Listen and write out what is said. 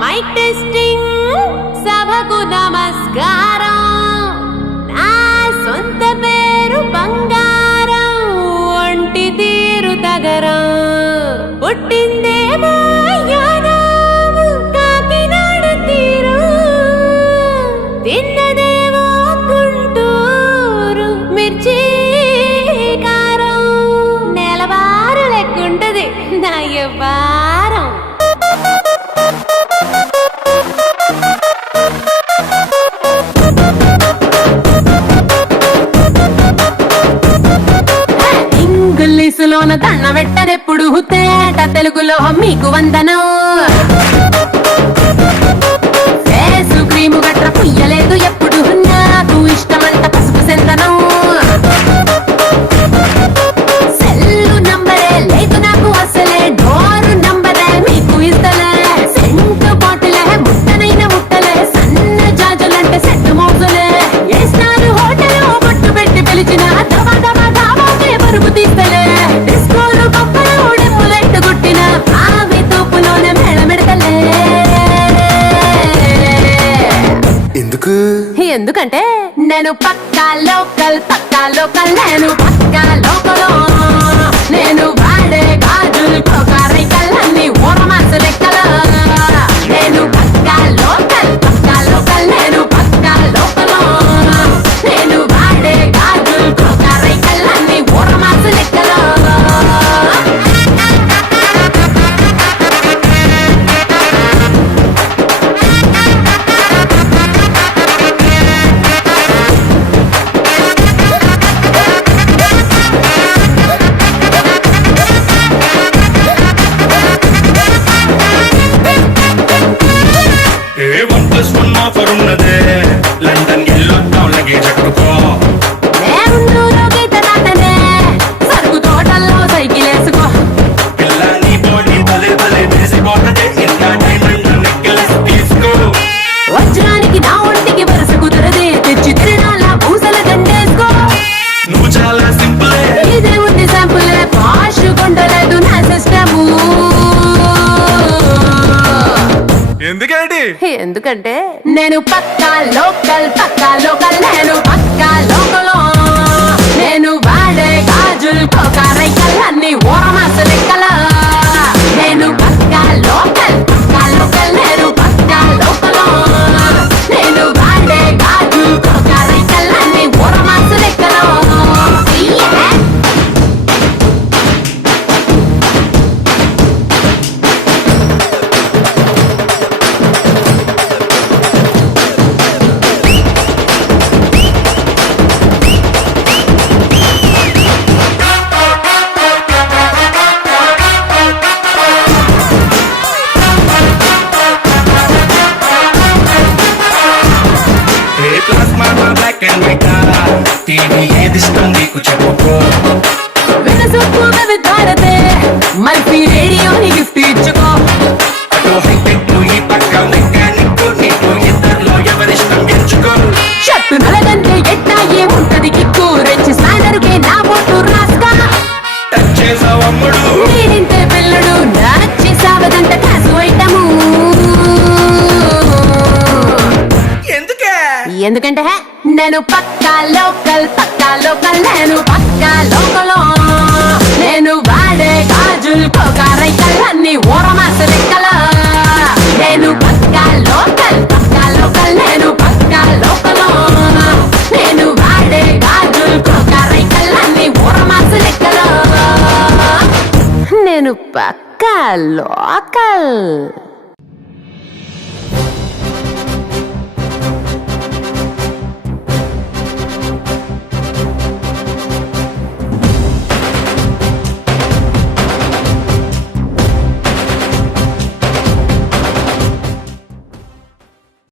Mic testing సభకు నమస్కారం. నా సొంత పేరు బంగారం, ఒంటి తీరు తగరం. పుట్టిందేమో యానాం, కాకినాడ తీరు. తిన్నదేమో గుంటూరు మిర్చి కారం. నెలవారు లెక్కుంటది నా వ్యవహారం. ఇంగ్లీషులోన దండ పెట్టనెప్పుడు, తేట తెలుగులో మీకు వందనం. ఫేసు క్రీము గట్ర పుయ్యలేదు ఎప్పుడు, నాకు ఇష్టమంట పసుపు సెందనం. సెల్లు నంబరే లేదు నాకు అసలే, డోరు నంబరే మీకు ఇస్తలే. సెంటు బాటిలే ముట్టనైన ముట్టలే, సన్న జాజులంటే సెట్టు మోజులే. ఏస్తారు హోటల్ బొట్టు పెట్టి పిలిచిన దవా దవా దావాకే పరుపు తీస్తలే. డిస్కోలు పక్కన డెమ్ములెట్టు గుట్టిన ఆవి తోపులోనే మేళమెడతలే. ఎందుకంటే నేను పక్కా లోకల్, నేను పక్కా లోకలో. నేను వాడే గాజులు కోకారైకల్లన్నీ ఓరమాసు లెక్కల. నేను పక్కా లోకల్, నేను పక్కా లోకలో. నేను వాడే గాజులు కోకారైకల్లన్నీ ఓరమాసు లెక్కల. లండన్ ఎల్లో లగేజ్ అట్టుకో. సరుకు తోటల్లో సైకిల్ వేసుకో. పిల్ల నీ బాడీ భలే భలే వేసిపోతదే, ఇంత డైమండ్ నెక్లెస్ తీసుకో. వజ్రానికి నా ఒంటికి వరుస కుదరదే, తెచ్చి తిరణాల పూసల దండేసుకో. నువ్వు చాలా సింపులే, ఇదే ఉంది శాంపులే, పాష్ కొండలేదు నా సిస్టము. ఎందుకంటే నేను పక్కా లోకల్, నేను పక్కా లోకలో. నేను వాడే గాజులు కోకారైకల్లన్నీ ఓరమాసు లెక్కల. నేను పక్కా లోకల్, నేను పక్కా లోకలో. నేను వాడే గాజులు కోకారైకల్లన్నీ ఓరమాసు లెక్కల. టీవీ ఏదిష్టం నీకు చెప్పుకో. వినసొప్పు విధారతే, మల్పి రేడియోని గిఫ్ట్ ఇచ్చుకో. అటు హైటెక్ ఈ పక్క మెకానిక్, నీకు ఇద్దరిలో ఎవరిష్టం ఎంచుకో. షర్టు నలగంటే ఎట్టా ఏముంటది కిక్కు, రెచ్చి స్నానరుకే నా బొట్టు రాస్కా. టచ్ చేసావు అమ్ముడు, నేనింతే పిల్లడు, నచ్చేసావదంట కాసు ఐటము. ఎందుకంటే నేను పక్కా లోకల్, నేను పక్కా లోకలో. నేను వాడే గాజులు కోకారైకల్లన్నీ ఓరమాసు లెక్కల. నేను పక్కా లోకల్, నేను పక్కా లోకలో. నేను వాడే గాజులు కోకారైకల్లన్నీ ఓరమాసు లెక్కల. నేను పక్కా లోకల్.